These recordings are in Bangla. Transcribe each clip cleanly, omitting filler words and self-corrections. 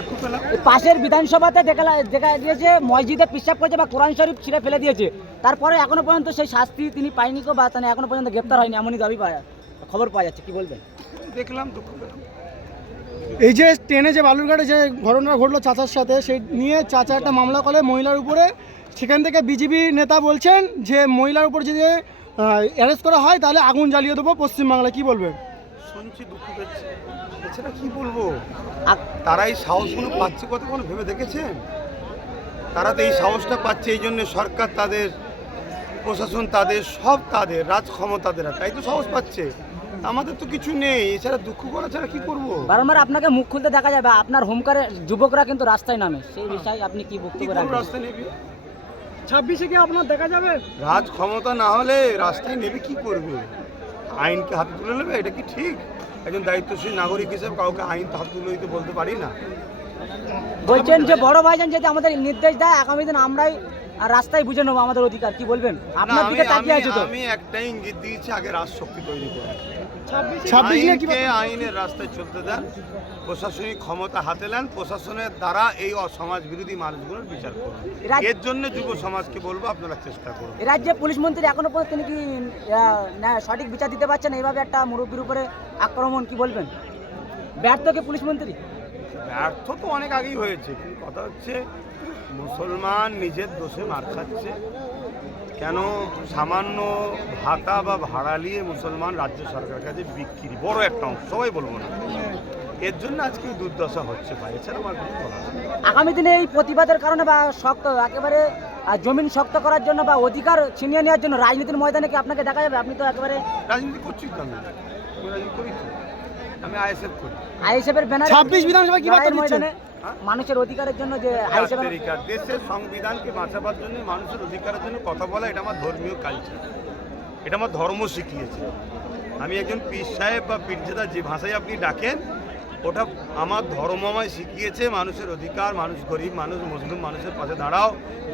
দুঃখ পেলাম। পাশের বিধানসভাতে দেখা গিয়েছে মসজিদে পেশাব করেছে বা কোরআন শরীফ ছিঁড়ে ফেলে দিয়েছে, তারপরে এখনো পর্যন্ত সেই শাস্তি তিনি পায়নি বা তিনি এখনো পর্যন্ত গ্রেপ্তার হয়নি, এমনই দাবি খবর পাওয়া যাচ্ছে, কি বলবেন? দেখলাম, দুঃখ পেলাম। এই যে ট্রেনে যে বালুরঘাটে যে ঘটনা ঘটলো চাচার সাথে, সেই নিয়ে চাচা একটা মামলা করে মহিলার উপরে। সেখান থেকে বিজেপি নেতা বলছেন যে মহিলার উপর যদি অ্যারেস্ট করা হয় তাহলে আগুন জ্বালিয়ে দেবো পশ্চিমবাংলায়, কি বলবেন? শুনছি, দুঃখ পেয়েছি, এছাড়া কি বলবো? তারা এই সাহসগুলো পাচ্ছে কতক্ষণ ভেবে দেখেছেন? তারা তো এই সাহসটা পাচ্ছে, এই জন্য সরকার তাদের, প্রশাসন তাদের, সব তাদের, রাজ ক্ষমতাদের, তাই তো সাহস পাচ্ছে। আমাদের তো কিছু নেই, এছাড়া দুঃখ করা ছাড়া কি করবো? বারবার আপনাকে মুখ খুলতে দেখা যাবে, আপনার হোমকারে যুবকরা কিন্তু রাস্তায় নামে, সেই বিষয়ে আপনি কি বক্তব্য রাখবেন? রাস্তায় নেবে 26-এ কি আপনার দেখা যাবে? রাজ ক্ষমতা না হলে রাস্তায় নেবে কি করবে? আইনকে হাতে তুলে নেবে? এটা কি ঠিক? একজন দায়িত্বশীল নাগরিক হিসেবে কাউকে আইন হাতে তুলে দিতে বলতে পারি না। বলছেন যে বড় ভাইজান যদি আমাদের নির্দেশ দেয় আগামী দিন আমরাই রাস্তায় বুঝে নেবো আমাদের অধিকার, কি বলবেন? আপনার দিকে তাকিয়ে আছে তো। আমি একটাই ইঙ্গিত দিয়েছি, আগে রাজশক্তি তৈরি করুন, 26 আইনের রাস্তায় চলতে দেন, প্রশাসনিক ক্ষমতা হাতে নেন, প্রশাসনের দ্বারা এই অসমাজ বিরোধী মানুষগুলোর বিচার করুন। এর জন্য যুব সমাজকে বলবো আপনারা চেষ্টা করুন। এ রাজ্যে পুলিশ মন্ত্রী এখনো পর্যন্ত তিনি কি সঠিক বিচার দিতে পারছেন? এইভাবে একটা মুরব্বীর উপরে আক্রমণ, কি বলবেন? ব্যর্থ কি পুলিশ মন্ত্রী? ব্যর্থ তো অনেক আগেই হয়েছে, কিন্তু কথা হচ্ছে মুসলমান নিজের দোষে মার খাচ্ছে কেন? সামান্য ভাতা বা ভাড়া নিয়ে মুসলমান রাজ্য সরকারের কাছে বিক্রি, বড় একটা অংশ, সবাই বলবো না, এর জন্য আজকে এই দুর্দশা হচ্ছে ভাই, এছাড়া আমার কিছু বলার নেই। আগামী দিনে এই প্রতিবাদের কারণে বা শক্ত একেবারে জমিন শক্ত করার জন্য বা অধিকার ছিনিয়ে নেওয়ার জন্য রাজনীতির ময়দানে কি আপনাকে দেখা যাবে? আপনি তো একেবারে রাজনীতি করছি তো, আমি রাজনীতি করি তো, আমি আইএসএফ করি। আইএসএফের ব্যানারে 26 বিধানসভা কি বার্তা দিচ্ছেন? মানুষের অধিকারের জন্য যে আইএসএফ দেশের সংবিধানকে বাঁচাবার জন্য, মানুষের অধিকারের জন্য কথা বলা, এটা আমার ধর্মীয় কালচার, এটা আমার ধর্ম শিখিয়েছে। আমি একজন পীর সাহেব বা পীরজাদা যে ভাষায় আপনি ডাকেন, ওটা আমার ধর্ম আমায় শিখিয়েছে। মানুষের অধিকার, মানুষ গরিব মানুষ, মুসলিম মানুষের পাশে দাঁড়াও,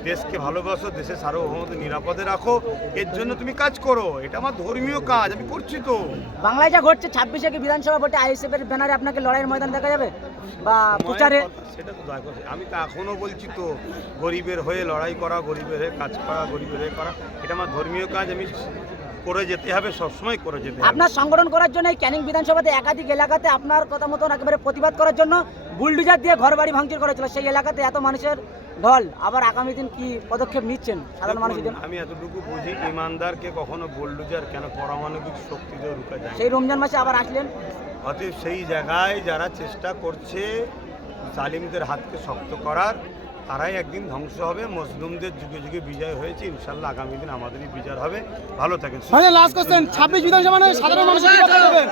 দেশকে ভালোবাসো, দেশের সার্বভৌমত্ব নিরাপদে রাখো, এর জন্য তুমি কাজ করো, এটা আমার ধর্মীয় কাজ, আমি করছি তো। বাংলায় যা ঘটছে 26-এ কি বিধানসভা ভোটে আইএসএফের ব্যানারে আপনাকে লড়াইয়ের ময়দান দেখা যাবে বা প্রচারে? সেটা তো দয়া করে, আমি তো এখনো বলছি তো, গরিবের হয়ে লড়াই করা, গরিবের হয়ে কাজ করা, গরিবের হয়ে করা, এটা আমার ধর্মীয় কাজ, আমি করে যেতে হবে, সবসময় করে যেতে হবে। আপনার সংগঠন করার জন্য এই ক্যানিং বিধানসভাতে একাধিক এলাকাতে আপনার কথা মতন একেবারে প্রতিবাদ করার জন্য বুলডোজার দিয়ে ঘরবাড়ি ভাঙচুর করেছিল, সেই এলাকাতে এত মানুষের ঢল, আবার আগামী দিন কি পদক্ষেপ নিচ্ছেন সাধারণ মানুষের জন্য? আমি এতটুকু বুঝি, ইমানদারকে কখনো বুলডোজার কেন পারমাণবিক শক্তি দিয়ে রুখা যায়? সেই রমজান মাসে আবার আসলেন, অতএব সেই জায়গায় যারা চেষ্টা করছে জালিমদের হাতকে শক্ত করার, তারাই একদিন ধ্বংস হবে। মুসলিমদের যুগে যুগে বিজয় হয়েছে, ইনশাল্লাহ আগামী দিন আমাদেরই বিজয় হবে। ভালো থাকেন। লাস্ট কোশ্চেন, 26 বিধানসভা নয়, সাধারণ মানুষের কি কথা বলবেন?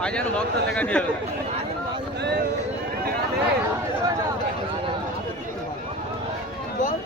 ভাইজান ভক্ত দেখা দিয়ে বল